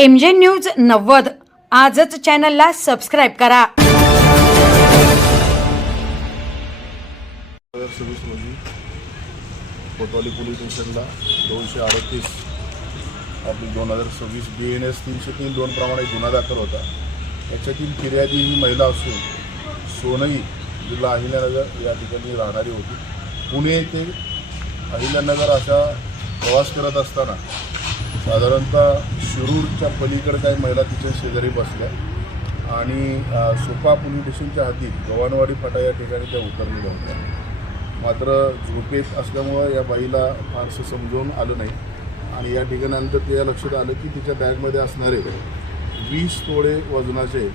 MJ news 90 आजच चॅनलला subscribe करा। 2026 रोजी कोतवाली पोलीस स्टेशनला 238 आपली 2026 BNS 303 2 प्रमाणे गुन्हा दाखल होता। याच्यातील फिर्यादी ही महिला असून सोनई जिल्हा अहिल्यानगर या ठिकाणी राहणारी होती। पुणे ते अहिल्यानगर अशा प्रवास करत असताना साधारणतः शिरूरच्या पलीकडे काही महिला तिच्या शेजारी बसल्या आणि सोपा पोलीस स्टेशनच्या हद्दीत गव्हाणवाडी फाटा या ठिकाणी त्या उतरलेल्या होत्या। मात्र झोपेत असल्यामुळं या बाईला फारसं समजून आलं नाही आणि या ठिकाणानंतर तिच्या लक्षात आलं की तिच्या बॅगमध्ये असणारे 20 तोळे वजनाचे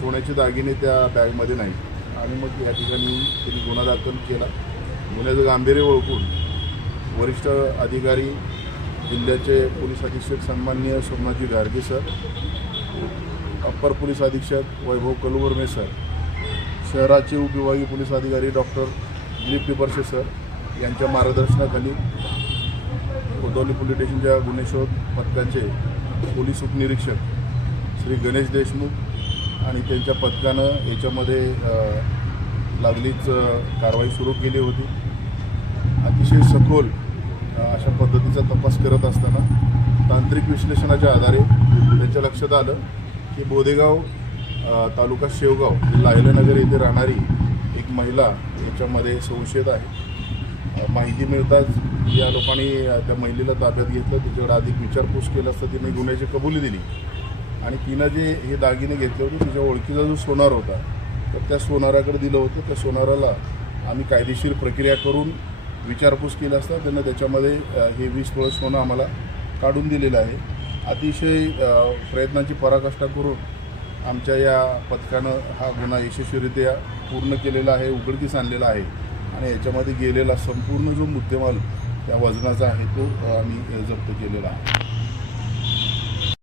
सोन्याचे दागिने त्या बॅगमध्ये नाही आणि मग या ठिकाणी तिने गुन्हा दाखल केला। गुन्ह्याचं गांभीर्य ओळखून वरिष्ठ अधिकारी जिल्ह्याचे पोलीस अधीक्षक सन्माननीय सोमनाथजी गार्गे सर, अप्पर पोलीस अधीक्षक वैभव कलुवर्मे सर, शहराचे उपविभागीय पोलीस अधिकारी डॉक्टर दिलीप टिपरशे सर यांच्या मार्गदर्शनाखाली कोतवाली पोलीस स्टेशनच्या गुन्हे शोध पथकाचे पोलीस उपनिरीक्षक श्री गणेश देशमुख आणि त्यांच्या पथकानं याच्यामध्ये लागलीच कारवाई सुरू केली होती। अतिशय सखोल अशा पद्धतीचा तपास करत असताना तांत्रिक विश्लेषणाच्या आधारे त्यांच्या लक्षात आलं की बोदेगाव तालुका शेवगाव जिल्हा अहिल्यानगर येथे राहणारी एक महिला याच्यामध्ये संशयित आहे। माहिती मिळताच या लोकांनी त्या महिलेला ताब्यात घेतलं, तिच्याकडे अधिक विचारपूस केली असता तिने गुन्ह्याची कबुली दिली आणि तिनं जे हे दागिने घेतले होते तिच्या ओळखीचा जो सोनार होता तर त्या सोनाराकडे दिलं होतं। त्या सोनाराला आम्ही कायदेशीर प्रक्रिया करून विचारपूस केली असता त्यांना त्याच्यामध्ये हे 20 तोळे सोनं आम्हाला काढून दिलेलं आहे। अतिशय प्रयत्नांची पराकाष्ठा करून आमच्या या पथकानं हा गुन्हा यशस्वीरित्या पूर्ण केलेला आहे, उघडकीस आणलेला आहे आणि याच्यामध्ये गेलेला संपूर्ण जो मुद्देमाल त्या वजनाचा आहे तो आम्ही जप्त केलेला आहे।